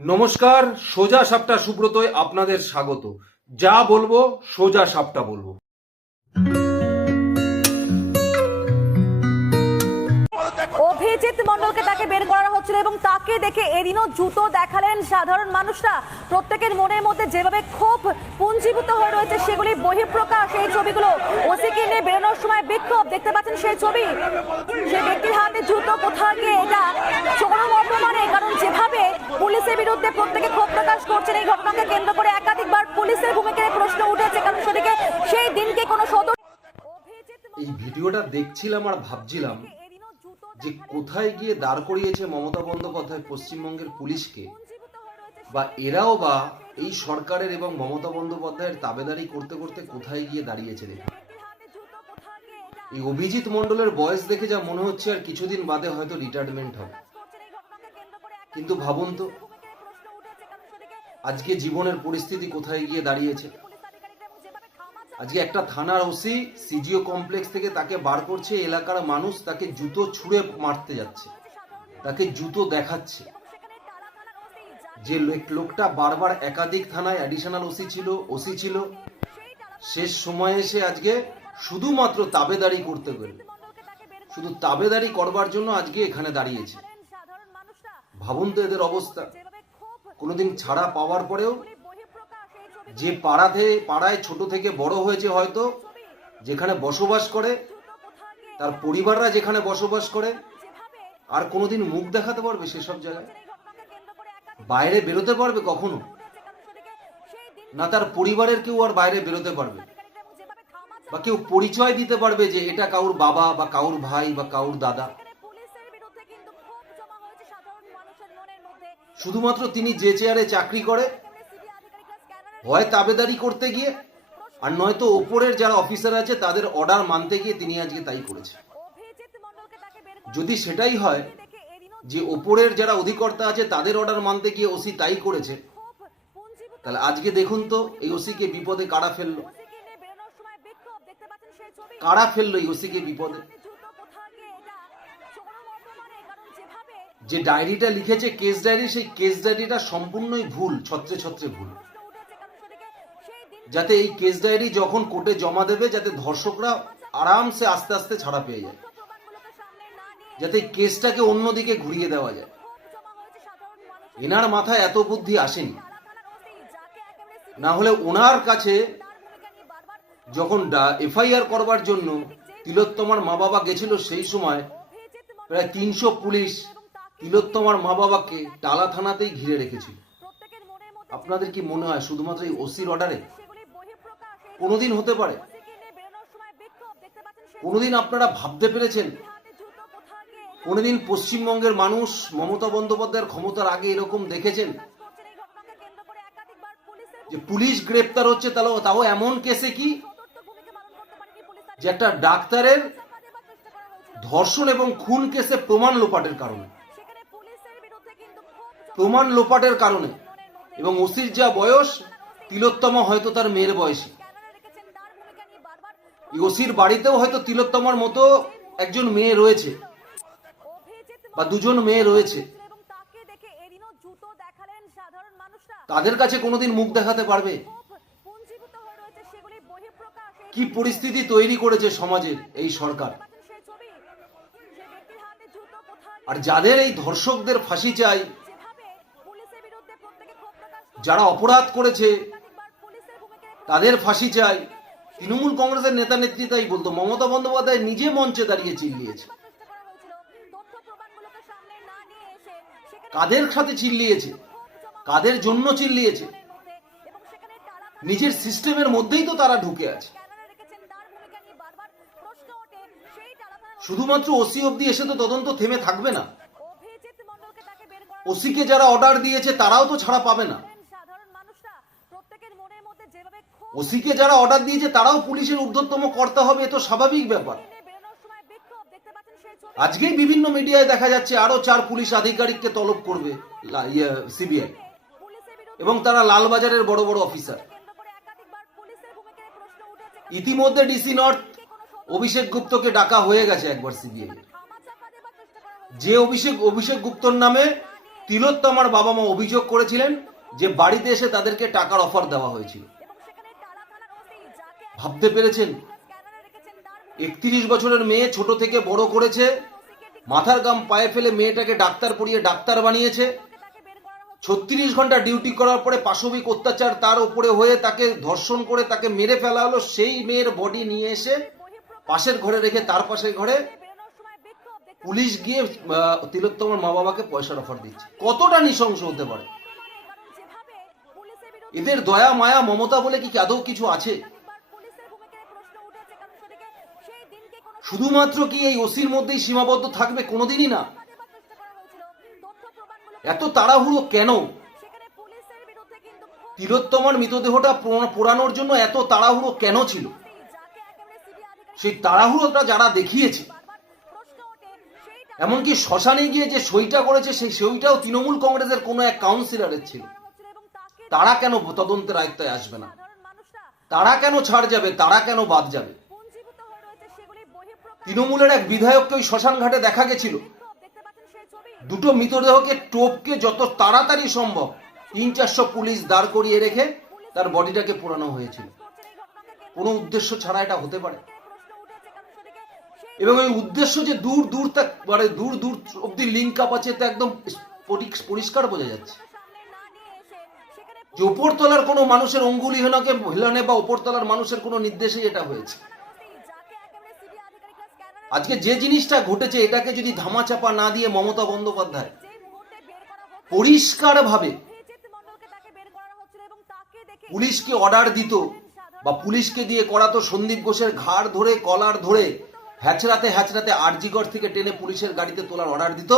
নমস্কার সোজা সাপটা সুব্রতয় আপনাদের স্বাগত। যা বলব সোজা সাপটা বলব। অভিজিৎ মন্ডলকে তাকে বের করা হচ্ছিল এবং তাকে দেখে এদিনও জুতো দেখালেন সাধারণ মানুষরা। প্রত্যেকের মনের মধ্যে যেভাবে ক্ষোভ পুঞ্জীভূত হয়ে রয়েছে, সেগুলি বহিঃপ্রকাশ। এই ছবিগুলো ওসিকে নিয়ে বেরোনোর সময় বিক্ষোভ দেখতে পাচ্ছেন সেই ছবি। সেই ব্যক্তির হাতে জুতো কোথাও গিয়ে এটা চরম অপমানে কারণ যেভাবে পুলিশের বিরুদ্ধে প্রত্যেকে ক্ষোভ প্রকাশ করছেন, এই ঘটনাকে কেন্দ্র করে একাধিকবার পুলিশের ভূমিকায় প্রশ্ন উঠেছে। কারণ সেদিকে সেই দিনকে কোনো সদর এই ভিডিওটা দেখছিলাম আর ভাবছিলাম যে কোথায় গিয়ে দাঁড় করিয়েছে মমতা বন্দ্যোপাধ্যায় পশ্চিমবঙ্গের পুলিশকে, বা এরাও বা এই সরকারের এবং মমতা বন্দ্যোপাধ্যায়ের তাবেদারি করতে করতে কোথায় গিয়ে দাঁড়িয়েছে দেখুন। এই অভিজিৎ মন্ডলের বয়স দেখে যা মনে হচ্ছে আর কিছুদিন বাদে হয়তো রিটায়ারমেন্ট হবে। কিন্তু ভাবুন তো, আজকে জীবনের পরিস্থিতি কোথায় গিয়ে দাঁড়িয়েছে পুলিশ আধিকারিকরা এবং যেভাবে খামাচা আজকে একটা থানার ওসি সিজিও কমপ্লেক্স থেকে তাকে বার করছে, এলাকার মানুষ তাকে জুতো ছুঁড়ে মারতে যাচ্ছে, তাকে জুতো দেখাচ্ছে। যা লোকটা বারবার একাধিক থানায় অ্যাডিশনাল ওসি ছিল ওসি ছিল। শেষ সময়ে এসে আজকে শুধুমাত্র তাবেদারি করতে গেল। শুধু তাবেদারি করবার জন্য আজকে এখানে দাঁড়িয়েছে। ভাবুন তো এদের অবস্থা। কোনোদিন ছাড়া পাওয়ার পরেও যে পাড়াতে, পাড়ায় ছোট থেকে বড় হয়েছে হয়তো, যেখানে বসবাস করে, তার পরিবাররা যেখানে বসবাস করে, আর কোনোদিন মুখ দেখাতে পারবে সেসব জায়গায়? বাইরে বেরোতে পারবে কখনো? না তার পরিবারের কেউ আর বাইরে বেরোতে পারবে? বা কেউ পরিচয় দিতে পারবে যে এটা কাউর বাবা বা কাউর ভাই বা কাউর দাদা? শুধুমাত্র তিনি যে চেয়ারে চাকরি করে একেবারে সিবি আধিকারিকরা স্ক্যানারের হয় তাবেদারি করতে গিয়ে আর নয়তো ওপরের যারা অফিসার আছে তাদের অর্ডার মানতে গিয়ে তিনি আজকে তাই করেছে যদি সেটাই হয় যে ওপরের যারা অধিকর্তা আছে তাদের অর্ডার মানতে গিয়ে ওসি তাই করেছে তাহলে আজকে দেখুন তো এই ওসিকে বিপদে কারা ফেলল? কারা ফেলল এই ওসিকে বিপদে? যে ডায়েরিটা লিখেছে কেস ডায়েরি সেই কেস ডায়েরিটা সম্পূর্ণই ভুল ছত্রে ছত্রে ভুল। যাতে এই কেস ডায়েরি যখন কোর্টে জমা দেবে, যাতে ধর্ষকরা আরামসে আস্তে আস্তে ছাড়া পেয়ে যায়। যাতে কেসটাকে অন্যদিকে ঘুরিয়ে দেওয়া যায়। এনার মাথায় এত বুদ্ধি আসেনি। না হলে ওনার কাছে যখন এফআইআর করবার জন্য তিলোত্তমার মা বাবা গেছিল সেই সময়, প্রায় তিনশো পুলিশ তিলোত্তমার মা বাবাকে টালা থানাতেই ঘিরে রেখেছিল। আপনাদের কি মনে হয় শুধুমাত্র এই ওসির অর্ডারে কোনোদিন হতে পারে। কোনোদিন আপনারা ভাবতে পেরেছেন, কোনোদিন পশ্চিমবঙ্গের মানুষ মমতা বন্দ্যোপাধ্যায়ের ক্ষমতার আগে এরকম দেখেছেন? যে পুলিশ গ্রেপ্তার হচ্ছে, তাহলে তাও এমন কেসে কি? যে একটা ডাক্তারের ধর্ষণ এবং খুন কেসে প্রমাণ লোপাটের কারণে। প্রমাণ লোপাটের কারণে। এবং ওসির যা বয়স, তিলোত্তমা হয়তো তার মেয়ের বয়সী ক্যামেরা রেখেছেন তার ভূমিকা নিয়ে বারবার এই ওসির বাড়িতেও হয়তো তিলোত্তমার মতো একজন মেয়ে রয়েছে বা দুজন মেয়ে রয়েছে। তাদের কাছে কোনোদিন মুখ দেখাতে পারবে? কি পরিস্থিতি তৈরি করেছে সমাজের এই সরকার? আর যাদের এই ধর্ষকদের ফাঁসি চাই, যারা অপরাধ করেছে, তাদের ফাঁসি চাই তৃণমূল কংগ্রেসের নেতা নেত্রী তাই বলতো, মমতা বন্দ্যোপাধ্যায় নিজে মঞ্চে দাঁড়িয়ে চিল্লিয়েছে। কাদের সাথে চিল্লিয়েছে? কাদের জন্য চিল্লিয়েছে? নিজের সিস্টেমের মধ্যেই তো তারা ঢুকে আছে। শুধুমাত্র ওসি অব্দি এসে তো তদন্ত থেমে থাকবে না। ওসিকে যারা অর্ডার দিয়েছে, তারাও তো ছাড়া পাবে না করেন সাধারণ মানুষরা প্রত্যেকের মনের মধ্যে যেভাবে ক্ষোভ ওসিকে যারা অর্ডার দিয়েছে তারাও পুলিশের ঊর্ধ্বতম কর্তা হবে এ তো স্বাভাবিক ব্যাপার। আজকেই বিভিন্ন মিডিয়ায় দেখা যাচ্ছে আরও চার পুলিশ আধিকারিককে তলব করবে সিবিআই এবং তারা লালবাজারের বড় বড় অফিসার ইতিমধ্যে ডিসি নর্থ অভিষেক গুপ্তকে ডাকা হয়ে গেছে একবার সিবিআই যে অভিষেক অভিষেক গুপ্তর নামে তিলোত্তমার বাবা মা অভিযোগ করেছিলেন যে বাড়িতে এসে তাদেরকে টাকার অফার দেওয়া হয়েছিল। ভাবতে পেরেছেন? একত্রিশ বছরের মেয়ে ছোট থেকে বড় করেছে, মাথার গাম পায়ে ফেলে মেয়েটাকে ডাক্তার পড়িয়ে ডাক্তার বানিয়েছে, ছত্রিশ ঘণ্টা ডিউটি করার পরে পাশবিক অত্যাচার তার উপরে হয়ে তাকে ধর্ষণ করে তাকে মেরে ফেলা হলো, সেই মেয়ের বডি নিয়ে এসে পাশের ঘরে রেখে তার পাশের ঘরে পুলিশ গিয়ে তিলোত্তমার মা বাবাকে পয়সার অফার দিচ্ছে। কতটা নৃশংস হতে পারে? এদের দয়া, মায়া, মমতা বলে কি আদৌ কিছু আছে? শুধুমাত্র কি এই ওসির মধ্যেই সীমাবদ্ধ থাকবে? কোনোদিনই না। এত তাড়াহুড়ো কেন? তিলোত্তমার মৃতদেহটা পোড়ানোর জন্য এত তাড়াহুড়ো কেন ছিল? সেই তাড়াহুড়োটা যারা দেখিয়েছে, এমনকি শ্মশানে গিয়ে যে সইটা করেছে, সেই সইটাও তৃণমূল কংগ্রেসের কোনো এক কাউন্সিলরের ছিল। তারা কেন তদন্তের আয়ত্তায় আসবে না? তারা কেন ছাড় যাবে? তারা কেন বাদ যাবে? তৃণমূলের এক বিধায়ককে ওই শ্মশান ঘাটে দেখা গেছিল। দুটো মৃতদেহকে টোপকে যত তাড়াতাড়ি সম্ভব তিন চারশো পুলিশ দাঁড় করিয়ে রেখে তার বডিটাকে পোড়ানো হয়েছিল। কোনো উদ্দেশ্য ছাড়া এটা হতে পারে। এবং ওই উদ্দেশ্য যে দূর দূর তা মানে দূর দূর অব্দি লিঙ্ক আপ আছে তা একদম পরিষ্কার বোঝা যাচ্ছে। যে উপরতলার কোনো মানুষের অঙ্গুলি হেনকে হেলনে বা উপরতলার মানুষের কোনো নির্দেশেই এটা হয়েছে। আজকে যে জিনিসটা ঘটেছে এটাকে যদি ধামাচাপা না দিয়ে মমতা বন্দ্যোপাধ্যায় পরিষ্কারভাবে পুলিশকে অর্ডার দিত বা পুলিশকে দিয়ে করাতো সন্দীপ ঘোষের ঘাড় ধরে কলার ধরে হ্যাচড়াতে হ্যাচড়াতে আরজিগড় থেকে টেনে পুলিশের গাড়িতে তোলার অর্ডার দিত।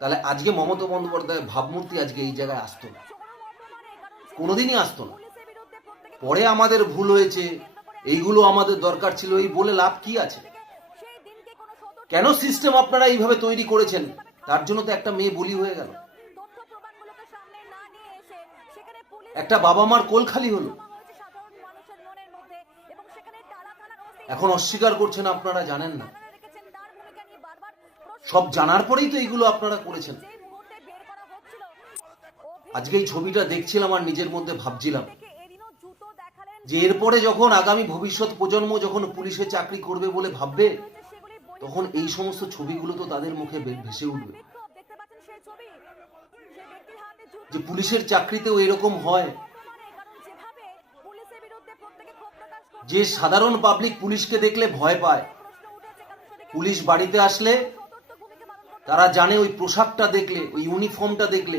তাহলে আজকে মমতা বন্দ্যোপাধ্যায়ের ভাবমূর্তি আজকে এই জায়গায় আসতো না। কোনোদিনই আসতো না। পরে আমাদের ভুল হয়েছে। এইগুলো আমাদের দরকার ছিল, এই বলে লাভ কি আছে? কেন সিস্টেম আপনারা এইভাবে তৈরি করেছেন? তার জন্য তো একটা মেয়ে বলি হয়ে গেল। একটা বাবা মার কোল খালি হলো। এখন অস্বীকার করছেন আপনারা, জানেন না। সব জানার পরেই তো এইগুলো আপনারা করেছেন। আজকে এই ছবিটা দেখছিলাম আর নিজের মধ্যে ভাবছিলাম। যে এরপরে যখন আগামী ভবিষ্যৎ প্রজন্ম যখন পুলিশে চাকরি করবে বলে ভাববে, তখন এই সমস্ত ছবিগুলো তো তাদের মুখে ভেসে উঠবে। যে পুলিশের চাকরিতেও এরকম হয়, যে সাধারণ পাবলিক পুলিশকে দেখলে ভয় পায়। পুলিশ বাড়িতে আসলে তারা জানে ওই পোশাকটা দেখলে, ওই ইউনিফর্মটা দেখলে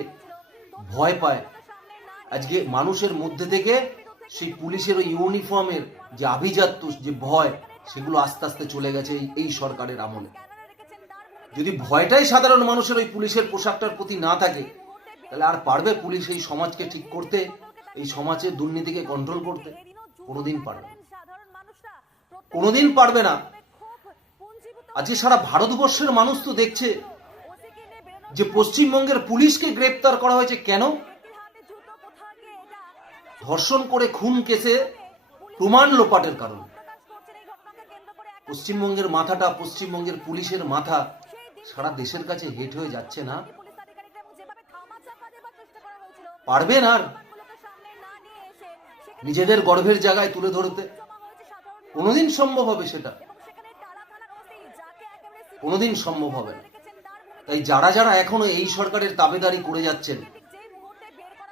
ভয় পায়। আজকে মানুষের মধ্যে থেকে সেই পুলিশের ওই ইউনিফর্মের যে আভিজাত্য, যে ভয়, সেগুলো আস্তে আস্তে চলে গেছে এই- সরকারের আমলে। যদি ভয়টাই সাধারণ মানুষের ওই পুলিশের পোশাকটার প্রতি না থাকে, তাহলে আর পারবে পুলিশ এই সমাজকে ঠিক করতে, এই সমাজের দুর্নীতিকে কন্ট্রোল করতে? কোনোদিন পারবে। কোনোদিন পারবে না। আজকে সারা ভারতবর্ষের মানুষ তো দেখছে যে পশ্চিমবঙ্গের পুলিশকে গ্রেপ্তার করা হয়েছে কেন? ধর্ষণ করে খুন কেসে প্রমাণ লোপাটের কারণে। পশ্চিমবঙ্গের মাথাটা, পশ্চিমবঙ্গের পুলিশের মাথা সারা দেশের কাছে হেট হয়ে যাচ্ছে না। পারবেন আর নিজেদের গর্ভের জায়গায় তুলে ধরতে? কোনোদিন সম্ভব হবে সেটা। কোনোদিন সম্ভব হবে না। তাই যারা যারা এখনও এই সরকারের তাবেদারি করে যাচ্ছেন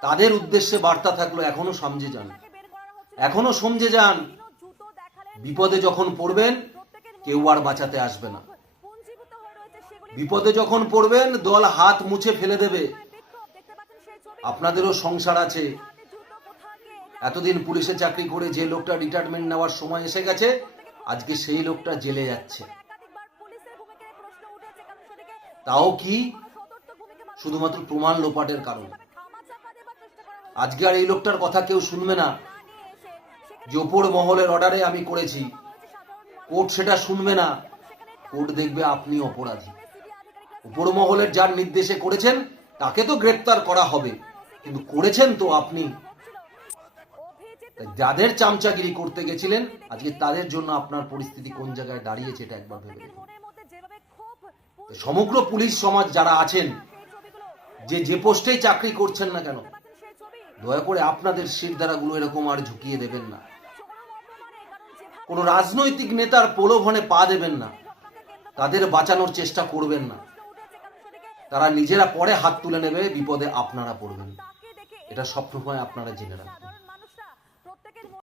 তাদের উদ্দেশ্যে বার্তা থাকল, এখনও সমঝে যান। এখনও সমঝে যান। বিপদে যখন পড়বেন, কেউ আর বাঁচাতে আসবে না। বিপদে যখন পড়বেন, দল হাত মুছে ফেলে দেবে। আপনাদেরও সংসার আছে। এতদিন পুলিশে চাকরি করে যে লোকটা রিটায়ারমেন্ট নেওয়ার সময় এসে গেছে, আজকে সেই লোকটা জেলে যাচ্ছে। তাও কি? শুধুমাত্র প্রমাণ লোপাটের কারণে। আজকে আর এই লোকটার কথা কেউ শুনবে না। যে ওপর মহলের অর্ডারে আমি করেছি, কোর্ট সেটা শুনবে না। কোর্ট দেখবে আপনি অপরাধী। উপর মহলের যার নির্দেশে করেছেন, তাকে তো গ্রেপ্তার করা হবে। কিন্তু করেছেন তো আপনি। যাদের চামচাগিরি করতে গেছিলেন, আজকে তাদের জন্য আপনার পরিস্থিতি কোন জায়গায় দাঁড়িয়েছে এটা একবার ভেবে সমগ্র পুলিশ সমাজ যারা আছেন, যে যে পোস্টেই চাকরি করছেন না কেন দয়া করে আপনাদের শিরদারাগুলো এরকম আর ঝুঁকিয়ে দেবেন না। কোনো রাজনৈতিক নেতার প্রলোভনে পা দেবেন না। তাদের বাঁচানোর চেষ্টা করবেন না। তারা নিজেরা পরে হাত তুলে নেবে, বিপদে আপনারা পড়বেন এটা সবসময় আপনারা জেনে রাখবেন।